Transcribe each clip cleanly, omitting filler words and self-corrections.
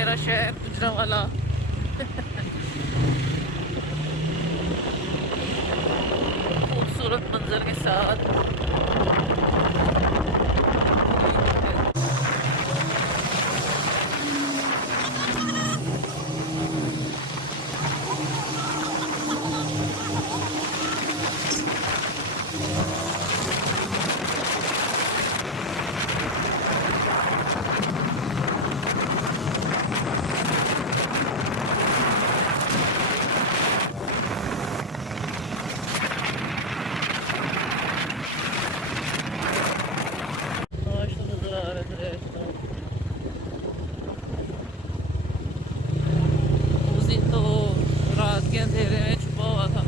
मेरा शहर गुजरांवाला। खूबसूरत मंजर के साथ। उस दिन तो रात के अंधेरे में छुपा हुआ था।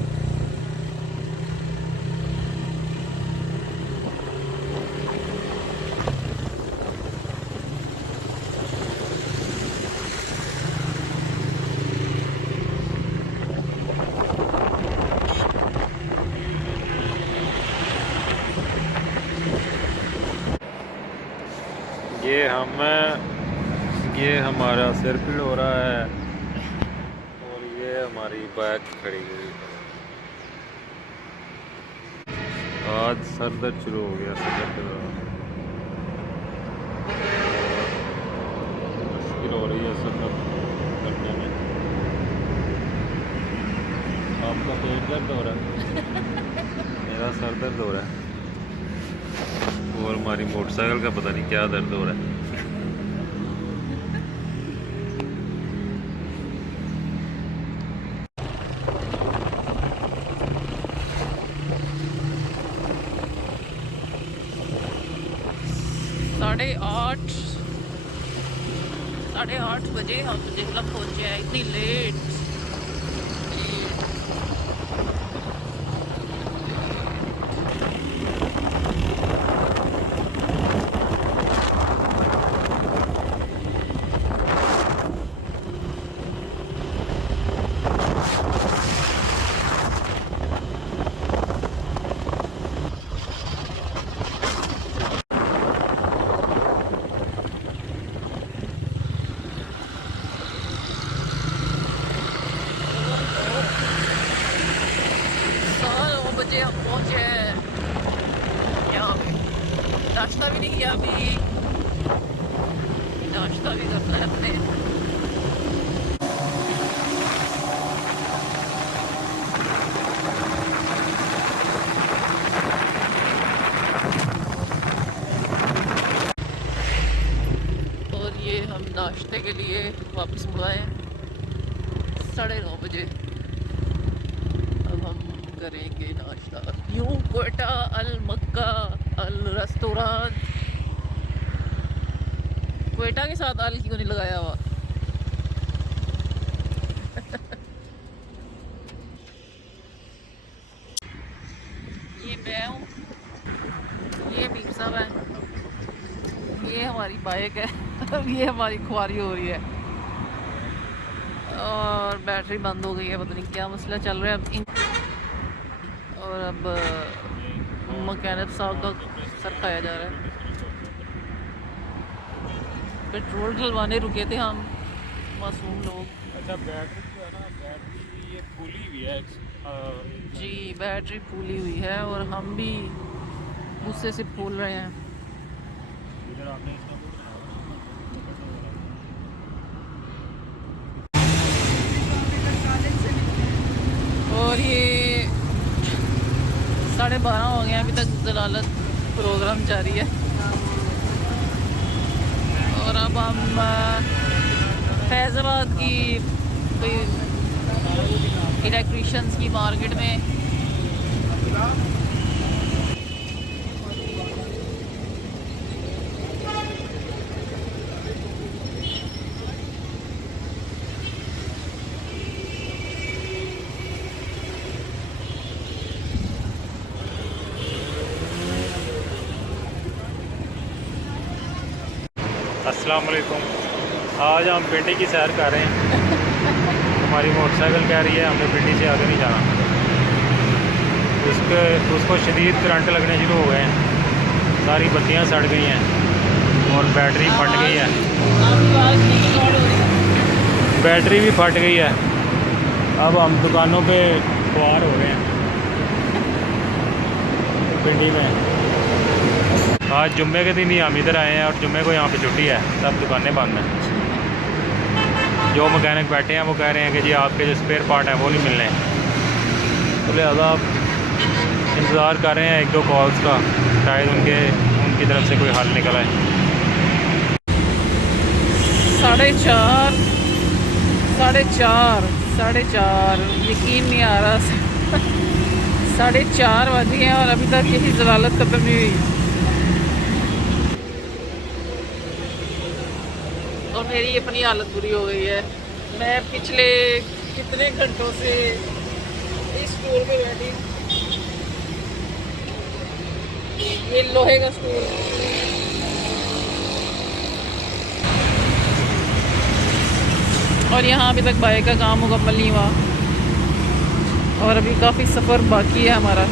ये हमारा सिर पीड़ हो रहा है और ये हमारी बाइक खड़ी हुई है। आज सर दर्द शुरू हो गया। सर दर्द मुश्किल हो रही है सर दर्द करने में। आपका पेट दर्द हो रहा है? मेरा सर दर्द हो रहा है और हमारी मोटरसाइकिल का पता नहीं क्या दर्द हो रहा है। 8:30 बजे हम जेहलम पहुंचे हैं। इतनी लेट। हम पहुंचे हैं यहाँ पे। नाश्ता भी नहीं किया अभी। नाश्ता भी करना है अपने। और ये हम नाश्ते के लिए वापस मुड़ आए 9:30 बजे। करेंगे नाश्ता। न्यू क्वेटा अल मक्का अल रेस्टोरेंट। क्वेटा के साथ अल क्यों नहीं लगाया हुआ? ये मैं हूँ, ये मीर साहब है, ये हमारी बाइक है। ये हमारी खुआरी हो रही है और बैटरी बंद हो गई है। पता नहीं क्या मसला चल रहा है। और अब मैकेनिक साहब का सर खाया जा रहा है। पेट्रोल डलवाने रुके थे हम मासूम लोग। अच्छा, बैटरी जो है ना, बैटरी ये फूली हुई है। जी बैटरी फूली हुई है और हम भी गुस्से से फूल रहे हैं। और ये 12:30 हो गए। अभी तक जलालत प्रोग्राम जारी है। और अब हम फैज़ाबाद की कोई इलेक्ट्रिशियंस की मार्केट में अस्सलाम वालेकुम। आज हम पिंडी की सैर कर रहे हैं। हमारी मोटरसाइकिल कह रही है हमें पिंडी से आगे नहीं जाना। उसको शदीद करंट लगने शुरू हो गए हैं। सारी बत्तियां सड़ गई हैं और बैटरी फट गई है। बैटरी भी फट गई है। अब हम दुकानों पे सवार हो रहे हैं पिंडी में। आज जुम्मे के दिन ही हम इधर आए हैं और जुम्मे को यहाँ पे छुट्टी है, सब दुकानें बंद हैं। जो मैकेनिक बैठे हैं वो कह रहे हैं कि जी आपके जो स्पेयर पार्ट हैं वो नहीं मिलने, तो लिहाजा आप इंतज़ार कर रहे हैं 1-2 कॉल्स का, शायद उनकी तरफ से कोई हल निकल आए। 4:30 4:30 यकीन नहीं आ रहा 4:30 बजे हैं और अभी तक यही जलालत ख़त्म नहीं हुई। और मेरी अपनी हालत बुरी हो गई है। मैं पिछले कितने घंटों से इस स्टूल पे बैठी, ये लोहे का स्टूल, और यहाँ अभी तक बाइक का काम मुकम्मल नहीं हुआ और अभी काफ़ी सफ़र बाकी है हमारा।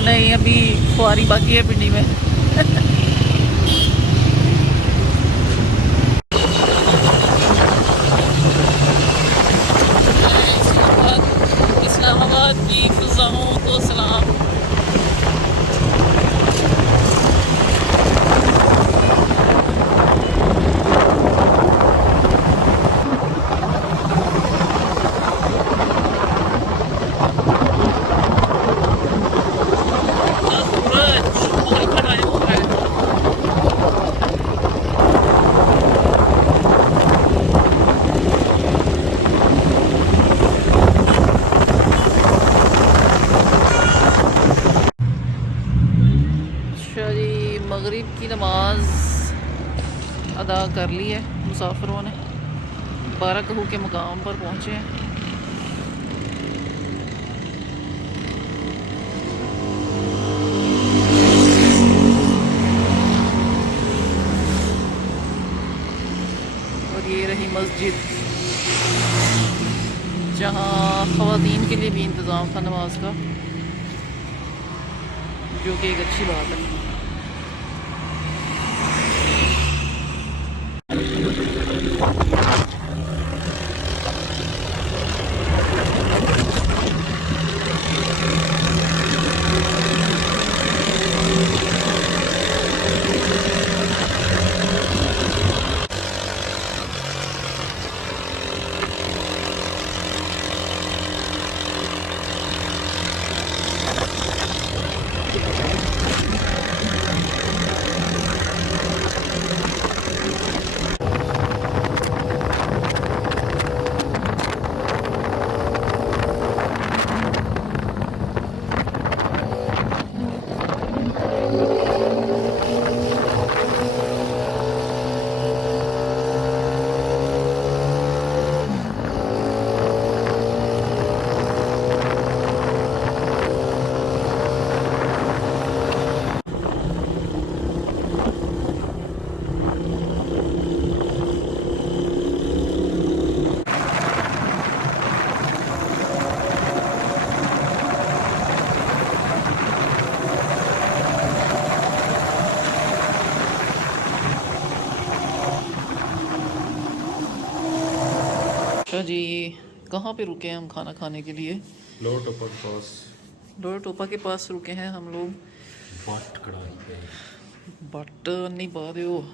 नहीं, अभी खुआरी बाकी है पिंडी में। इस्लामाबाद की फिजाओं को सलाम। मगरिब की नमाज अदा कर ली है मुसाफिरों ने, 12 कहू के मकाम पर पहुँचे हैं। और ये रही मस्जिद जहाँ ख़वातीन के लिए भी इंतज़ाम था नमाज का, जो कि एक अच्छी बात है। अच्छा जी, कहाँ पे रुके हैं हम खाना खाने के लिए? लोअर टोपा के पास। लोअर टोपा के पास रुके हैं हम लोग। बट कढ़ाई पे बट नहीं पा रहे हो।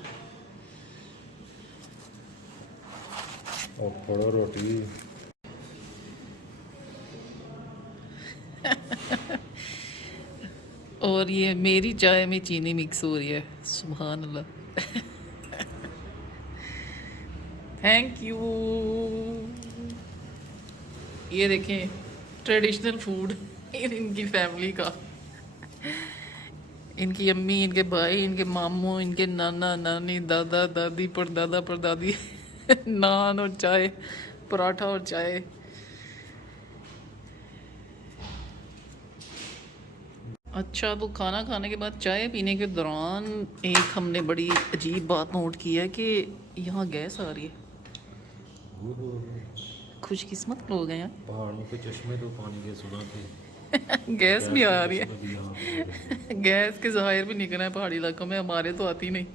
और पड़ो रोटी। और ये मेरी चाय में चीनी मिक्स हो रही है, सुभान अल्लाह। Thank you. ये देखें ट्रेडिशनल फूड इनकी फैमिली का। इनकी अम्मी, इनके भाई, इनके मामू, इनके नाना नानी, दादा दादी, परदादा परदादी नान और चाय, पराठा और चाय। अच्छा, तो खाना खाने के बाद चाय पीने के दौरान एक हमने बड़ी अजीब बात नोट की है कि यहाँ गैस आ रही है। खुशकिस्मत लोग हैं यार। पहाड़ों के चश्मे तो पानी के सुना थे। गैस भी आ रही चश्मे भी यहाँ पे है। गैस के ज़ाहिर भी निकलना है पहाड़ी इलाकों में, हमारे तो आती नहीं।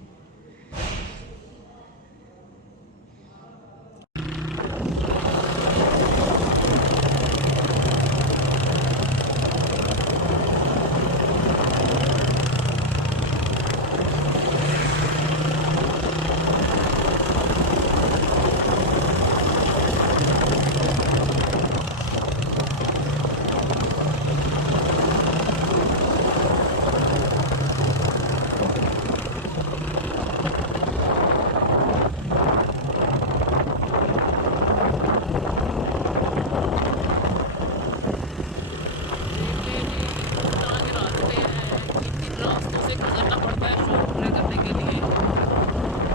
रास्तों से गुजरना पड़ता है शो पूरे करने के लिए।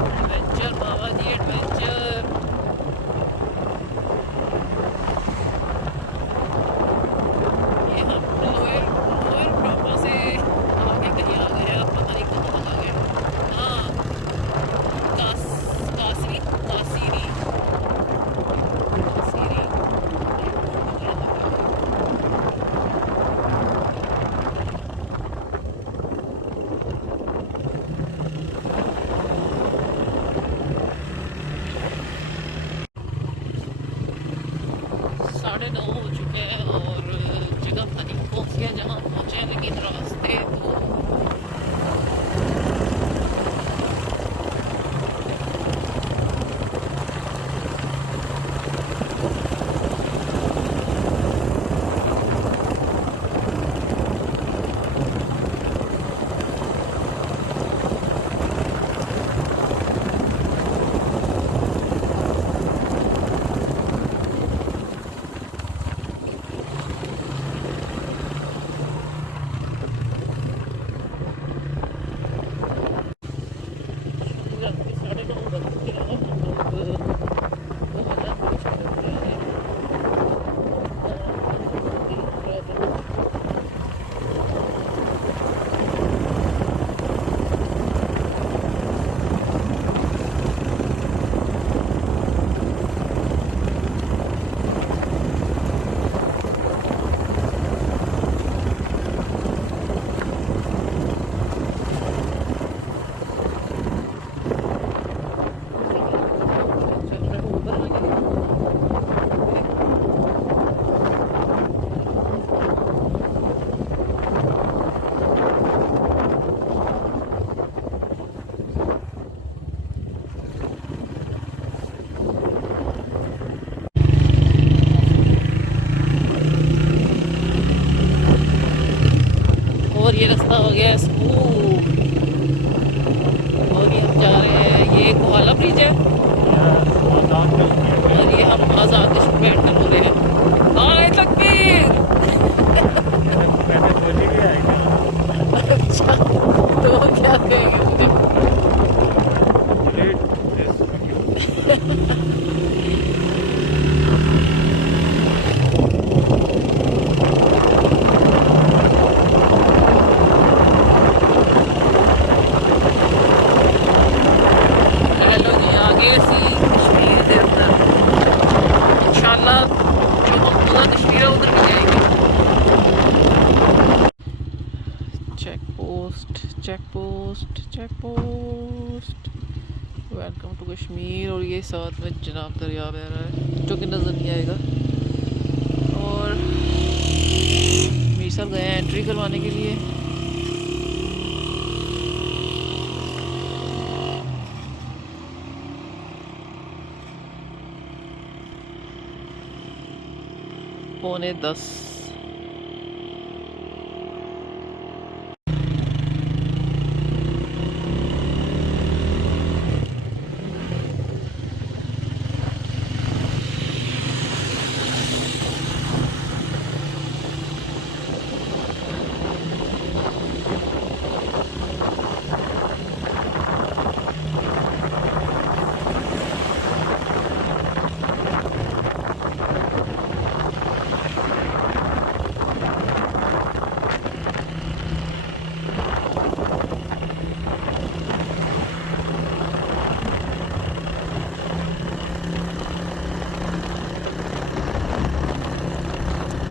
एडवेंचर बाबा जी, एडवेंचर। ये हम लोयर लोयर ड्रॉपा से आगे कहीं आ गए, अब पता नहीं कहाँ तक आ गए। हाँ, कासरी कासीरी कासीरी। साढ़े 9 हो चुके हैं और जगह पता नहीं कौन सी है जहाँ पहुँचे हैं, लेकिन रास्ते तो साढ़े 9 बज चुके हैं और हम लोग बहुत कुछ कर रहे हैं। और ये रास्ता हो गया स्मूथ और ये हम जा रहे हैं, ये कोहाला ब्रिज है और ये हम आज़ाद कश्मीर में एंटर हो रहे हैं। आए तकबीर। अच्छा, तो क्या कहेंगे मुझे? हेलो जी, आगे सी कश्मीर के अंदर इंशाल्लाह जो हम पूरा कश्मीर है उधर भी जाएंगे। Check post check post check post. Welcome to Kashmir. और ये साथ में जनाब दरिया बह रहा है जो कि नज़र नहीं आएगा। और मीर साहब गए हैं एंट्री करवाने के लिए। पौने 10